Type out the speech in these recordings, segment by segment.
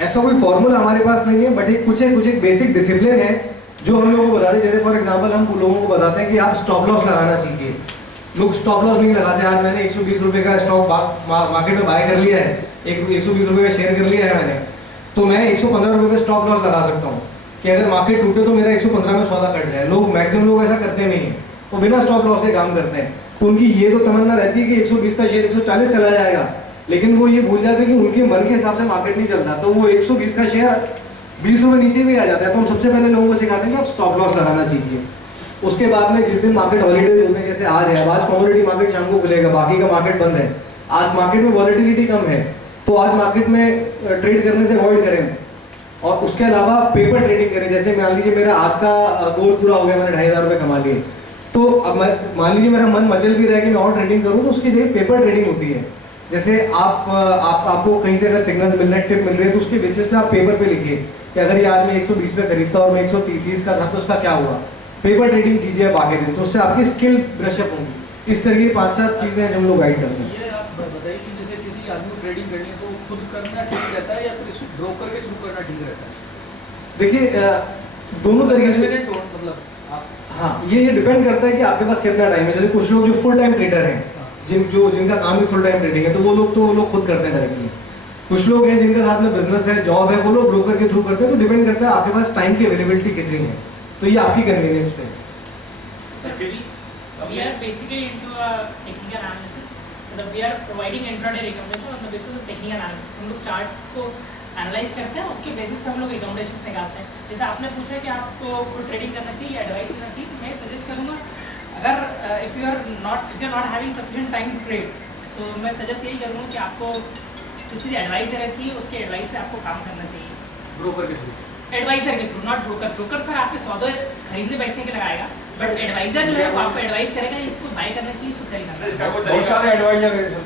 ऐसा कोई फॉर्मूला हमारे पास नहीं है, बट कुछ एक बेसिक डिसिप्लिन है जो हम लोगों को बताते हैं। जैसे फॉर एग्जांपल हम लोगों को बताते हैं कि आप स्टॉप लॉस लगाना सीखिए। लोग स्टॉप लॉस नहीं लगाते। आज मैंने 120 रुपये का स्टॉक मार्केट में बाय कर लिया है, 120 रुपये का शेयर कर लिया है मैंने, तो मैं 115 रुपये पे स्टॉप लॉस लगा सकता हूँ कि अगर मार्केट टूटे तो मेरा 115 में सौदा कट जाए। मैक्सिमम लोग ऐसा करते नहीं है, वो बिना स्टॉप लॉस के काम करते हैं। तो उनकी ये तो तमन्ना रहती है कि 120 का शेयर 140 चला जाएगा, लेकिन वो ये भूल जाते हैं कि उनके मन के हिसाब से मार्केट नहीं चलता। तो वो 120 का शेयर 20 रुपये नीचे भी आ जाता है। तो हम सबसे पहले लोगों को सिखाते हैं कि आप स्टॉप लॉस लगाना सीखिए। उसके बाद में जिस दिन मार्केट हॉलीडेज होते हैं, जैसे आज है, आज कमोडिटी मार्केट शाम को खुलेगा, बाकी का मार्केट बंद है, आज मार्केट में वॉलेटिलिटी कम है, तो आज मार्केट में ट्रेड करने से अवॉइड करें। और उसके अलावा पेपर ट्रेडिंग करें। जैसे मान लीजिए मेरा आज का गोल पूरा हो गया, मैंने 2500 रुपये कमा लिए, तो अब मान लीजिए मेरा मन मचल भी रहा है कि मैं और ट्रेडिंग करूँ, तो उसकी जगह पेपर ट्रेडिंग होती है। जैसे आपको कहीं से अगर सिग्नल मिल रहा है, टिप मिल रही है, तो उसके बेसिस पे आप पेपर पे लिखिए कि अगर ये आज मैं 120 पे खरीदता और मैं 130 का था तो उसका क्या हुआ। पेपर ट्रेडिंग कीजिए आप आगे दिन, तो उससे आपकी स्किल ब्रशअप होंगी। इस तरह की 5-7 चीज़ें हैं जो हम लोग गाइड करते हैं। ये आप बताइए कि जैसे किसी आदमी को ट्रेडिंग करनी है तो खुद करना ठीक रहता है या फिर ब्रोकर के थ्रू करना ठीक रहता है? देखिए दोनों तरीके से, मतलब हाँ, ये डिपेंड करता है कि आपके पास कितना टाइम है। जैसे कुछ लोग जो फुल टाइम ट्रेडर हैं, जिनका काम ही फुल टाइम ट्रेडिंग है, तो वो लोग खुद करते हैं डायरेक्टली। कुछ लोग हैं जिनके साथ में बिजनेस है, जॉब है, वो लोग ब्रोकर के थ्रू करते हैं। तो डिपेंड करता है आपके पास टाइम की अवेलेबिलिटी कितनी है, तो ये आपकी कन्वीनियंस पे है। We are basically into a technical analysis. We are providing intraday recommendation on the basis of technical analysis. हम लोग चार्ट्स को एनालाइज करते हैं, उसके बेसिस पे हम लोग रिकमेंडेशंस निकालते हैं। जैसे आपने पूछा कि आपको ट्रेडिंग करना चाहिए या एडवाइस करना चाहिए, मैं सजेस्ट करूँगा अगर if you are not having sufficient time to trade, तो मैं सजेस्ट यही करूँगा कि आपको किसी से एडवाइस देना चाहिए, उसके एडवाइस पे आपको काम करना चाहिए। ब्रोकर के थ्रू, एडवाइजर के through, not broker. Broker sir आपके सौदे खरीदने बैठने के लगाएगा, बट एडवाइजर जो है वो आपको एडवाइस करेगा इसको बाय करना चाहिए, इसको सेल करना चाहिए। बहुत सारे एडवाइजर हैं सर,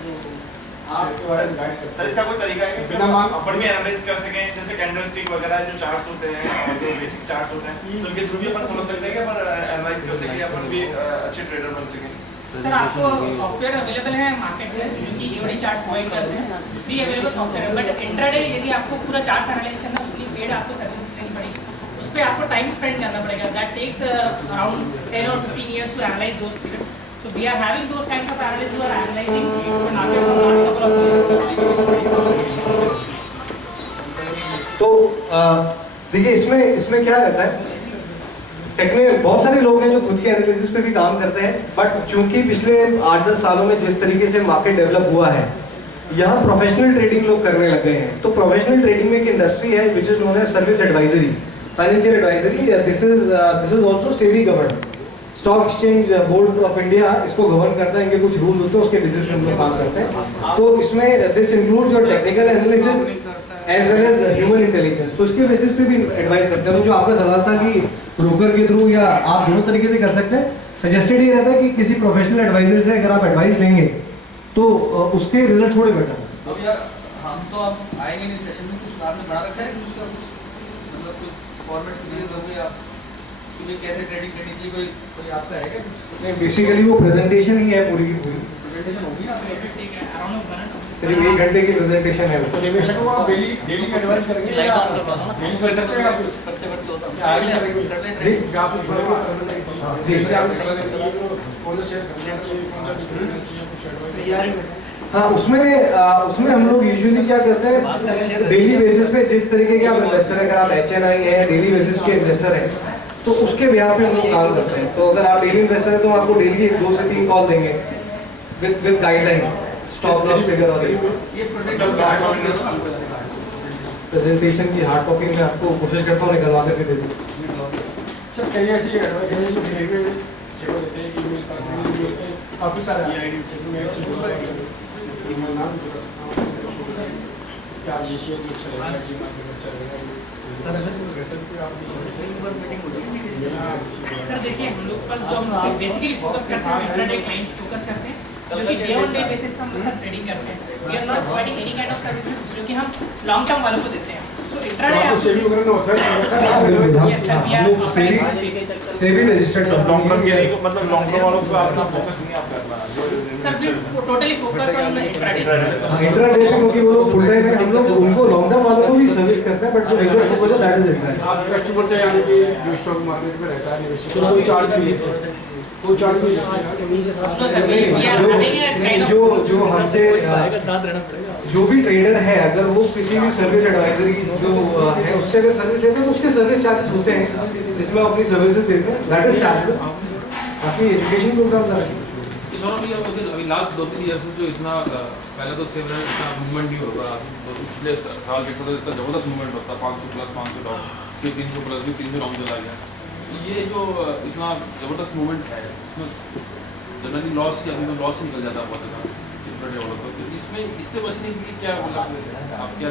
सर इसका कोई तरीका है कि अपन भी एनालिसिस कर सकें, जैसे कैंडलस्टिक वगैरह जो चार्ट्स होते हैं और जो बेसिक चार्ट्स होते हैं, तो उनके थ्रू भी अपन समझ सकते हैं कि अपन एनालाइज कर सकें, अपन भी अच्छे ट्रेडर बन सकें। सर आपको सॉफ्टवेयर अवेलेबल है मार्केट में जो कि ईओडी चार्ट प्रोवाइड करते हैं, फ्री अवेलेबल सॉफ्टवेयर है। बट इंट्राडे यदि आपको पूरा चार्ट एनालाइज करना है, उसके लिए पेड आपको सर्विस देनी पड़ेगी, उस पर आपको टाइम स्पेंड करना पड़ेगा। That takes around 10 or 15 years to analyze those charts. So we are having those kinds of analysts who are analyzing the market for the last couple of years. तो देखिए इसमें क्या रहता है, बहुत सारे लोग हैं जो खुद के एनालिसिस पे भी काम करते हैं, बट चूंकि पिछले 8-10 सालों में जिस तरीके से मार्केट डेवलप हुआ है, यहाँ प्रोफेशनल ट्रेडिंग लोग करने लग गए हैं। तो प्रोफेशनल ट्रेडिंग में एक इंडस्ट्री है which is known as service advisory, financial advisory. This is also SEBI govern. Stock exchange board of India इसको गवर्न करता है, इनके कुछ रूल होते हैं, उसके बेसिस पे हम लोग काम करते हैं। तो इसमें this includes your technical analysis as well as human intelligence. तो इसके बेसिस पे भी एडवाइस करते हैं। तो जो आपका सवाल था कि ब्रोकर के थ्रू या आप दोनों तरीके से कर सकते हैं, सजेस्टेड ये रहता है कि किसी प्रोफेशनल एडवाइजर से अगर आप एडवाइस लेंगे तो उसके रिजल्ट थोड़े बेटर हैं। अब यार हम तो अब आएंगे नहीं सेशन में, कुछ आपने बना रखा है कुछ मतलब कुछ फॉर्मेट किसी लोगे आप कि कैसे ट्रेडिंग करनी चाहिए, कोई आपका है क्या कुछ? नहीं, बेसिकली वो प्रेजेंटेशन ही है पूरी की पूरी। प्रेजेंटेशन होगी ना आपने? ठीक है, अराउंड 1 करीब 1 घंटे की प्रेजेंटेशन है। तो निवेशकों को आप डेली एडवाइस करेंगे लाइव या ऑन करवा दो ना, डेली कर सकते हैं आप? बच्चे होता या आज करेंगे? जी आप जुड़ेंगे जी आप स्पॉन्सर शेयर करना चाहिए, कौन सा करना चाहिए, कुछ एडवाइस? हाँ, उसमें हम लोग यूजुअली क्या करते हैं, डेली बेसिस पे जिस तरीके के आप इन्वेस्टर हैं, अगर आप HNI हैं, डेली बेसिस के इन्वेस्टर हैं, तो उसके बिहार पे हम लोग काम करते हैं। तो अगर आप डेली इन्वेस्टर हैं तो आपको डेली 2 से 3 कॉल देंगे with guidelines, stop loss figure और ये प्रेजेंटेशन की हार्ड कॉपी में आपको कोशिश करता हूँ निकलवा करके दे दूँ। सर कई ऐसी एडवाइस है जो रेलवे सेवा देते हैं कि ईमेल पर काफ़ी सारे मैं नाम भी बता सकता हूँ क्या ये शेयर भी अच्छा रहेगा, जी मार्केट अच्छा रहेगा, सर देखिए हम लोग पर जो हम बेसिकली फोकस करते हैं इंट्राडे क्लाइंट फोकस करते हैं, जो कि डे ऑन डे बेसिस पे हम लोग साथ ट्रेडिंग करते हैं। We are not providing any kind of services जो कि हम लॉन्ग टर्म वालों को देते हैं। सो इंट्राडे आपको सेविंग वगैरह ना होता है? यस सर, वी हम लोग are SEBI registered long term के लिए मतलब लॉन्ग टर्म वालों को आपका फोकस नहीं आप करना sir we totally focus on intraday. Intraday में, क्योंकि वो लोग फुल टाइम है, हम लोग उनको लॉन्ग टर्म वालों को भी सर्विस करते हैं, बट जो मेजर फोकस है दैट इज इंट्राडे। आप कस्टमर से यानी कि जो स्टॉक मार्केट में रहता है निवेशक तो कोई चार्ज नहीं लेते, कोई चार्ज नहीं लेते। जो हमसे जो भी ट्रेडर है, अगर वो किसी भी सर्विस एडवाइजरी जो है उससे अगर सर्विस लेते हैं तो उसके सर्विस चार्जेस होते हैं, जिसमें अपनी सर्विसेज देते हैं, दैट इज चार्ज। बाकी एजुकेशन प्रोग्राम अभी लास्ट 2-3 ईयर से जो इतना पहले तो सेवरल इतना मूवमेंट नहीं होगा, तो पिछले साल के साथ इतना जबरदस्त मूवमेंट होता, 500 प्लस 500 डाउन, फिर 300 प्लस भी 300 डाउन चला गया। तो ये जो इतना जबरदस्त मूवमेंट है, इसमें जनरली लॉस या फिर लॉस निकल जाता है बहुत ज़्यादा डेवलपर। तो इसमें इससे बचने के लिए क्या मतलब आप क्या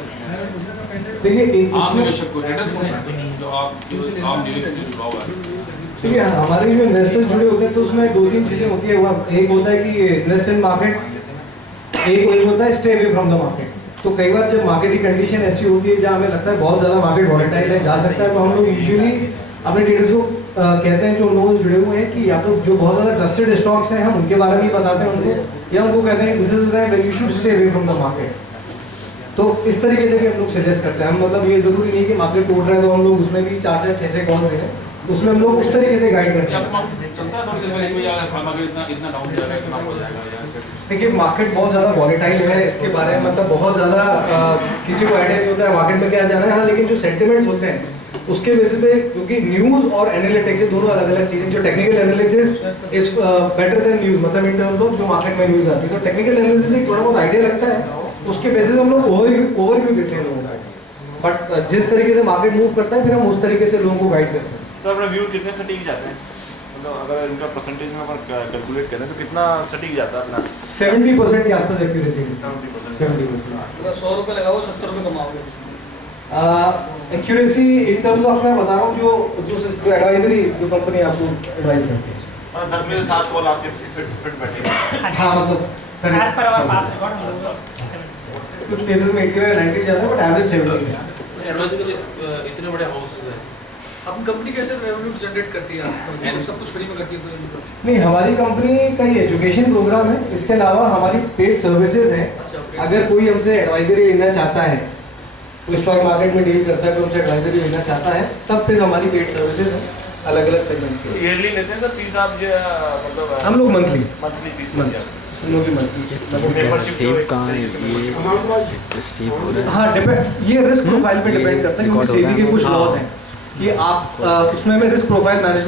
देखिए आम निवेशक को ट्रेडर्स को जो आम निवेशक से जुड़ा हुआ है? देखिए हमारे जो इन्वेस्टर्स जुड़े होते हैं तो उसमें 2-3 चीज़ें होती है। एक होता है कि इन्वेस्ट इन मार्केट, एक होता है stay away from the market. तो कई बार जब मार्केट की कंडीशन ऐसी होती है जहाँ हमें लगता है बहुत ज़्यादा मार्केट वॉलेटाइल है, जा सकता है, तो हम लोग यूजुअली अपने ट्रेडर्स को कहते हैं जो लोग जुड़े हुए हैं कि या तो जो बहुत ज़्यादा ट्रस्टेड स्टॉक्स हैं हम उनके बारे में ही बताते हैं उनको, या उनको कहते हैं this is the you should stay away from the market. तो इस तरीके से भी हम लोग सजेस्ट करते हैं। हम मतलब ये ज़रूरी नहीं कि मार्केट टूट रहा है तो हम लोग उसमें भी 4-4, 6-6 कॉल दे रहे हैं, उसमें हम लोग उस तरीके से गाइड करते हैं। देखिए मार्केट बहुत ज़्यादा वॉलेटाइल है, इसके बारे में मतलब बहुत ज़्यादा किसी को आइडिया नहीं होता है मार्केट में क्या जाना है। हाँ, लेकिन जो सेंटिमेंट्स होते हैं उसके बेसिस पे, क्योंकि न्यूज़ और एनालिटिक्स ये दोनों अलग अलग चीज़ें। जो technical analysis is better than news, मतलब इन टर्म्स ऑफ जो मार्केट में न्यूज़ आती है, तो टेक्निकल एनालिसिस एक थोड़ा बहुत आइडिया लगता है, उसके बेसिस पे हम लोग ओवरव्यू देते हैं लोगों को। बट जिस तरीके से मार्केट मूव करता है फिर हम उस तरीके से लोगों को गाइड करते हैं। तो अपना व्यू कितने सटीक जाते हैं, मतलब अगर इनका परसेंटेज में अपन कैलकुलेट करें तो कितना सटीक जाता है अपना? 70% के आसपास एक्यूरेसी है। 70%। 70%। अगर 100 रुपये लगाओ 70 रुपये कमाओगे। एक्यूरेसी इन टर्म्स ऑफ मैं बता रहा हूँ जो एडवाइजरी जो कंपनी आपको एडवाइस करती है, 10 में से 7 कॉल आपके फिट बैठेंगे। हाँ मतलब एज पर आवर पास रिकॉर्ड हम लोग कुछ केसेस में 80 या 90 जाता है, बट एवरेज 70 है। एडवाइजरी इतने बड़े हाउसेस हैं, अब कंपनी कैसे रेवेन्यू जनरेट करती है? आप सब कुछ फ्री में करती है तो ये मतलब नहीं, हमारी कंपनी का ये एजुकेशन प्रोग्राम है, इसके अलावा हमारी पेड सर्विसेज हैं। अच्छा, paid अगर कोई हमसे एडवाइजरी लेना चाहता है, कोई स्टॉक मार्केट में डील करता है, कोई हमसे एडवाइजरी लेना चाहता है, तब फिर हमारी पेड सर्विसेज हैं अलग अलग सेगमेंट की। ईयरली लेते हैं सर फीस आप जो मतलब? हम लोग मंथली फीस हम लोग की मंथली। सेव कहाँ है ये सेव हो रहा है? हाँ, डिपेंड, ये रिस्क प्रोफाइल पे डिपेंड करता है, क्योंकि सेबी के कुछ लॉज हैं कि आप उसमें में रिस्क प्रोफाइल मैनेजमेंट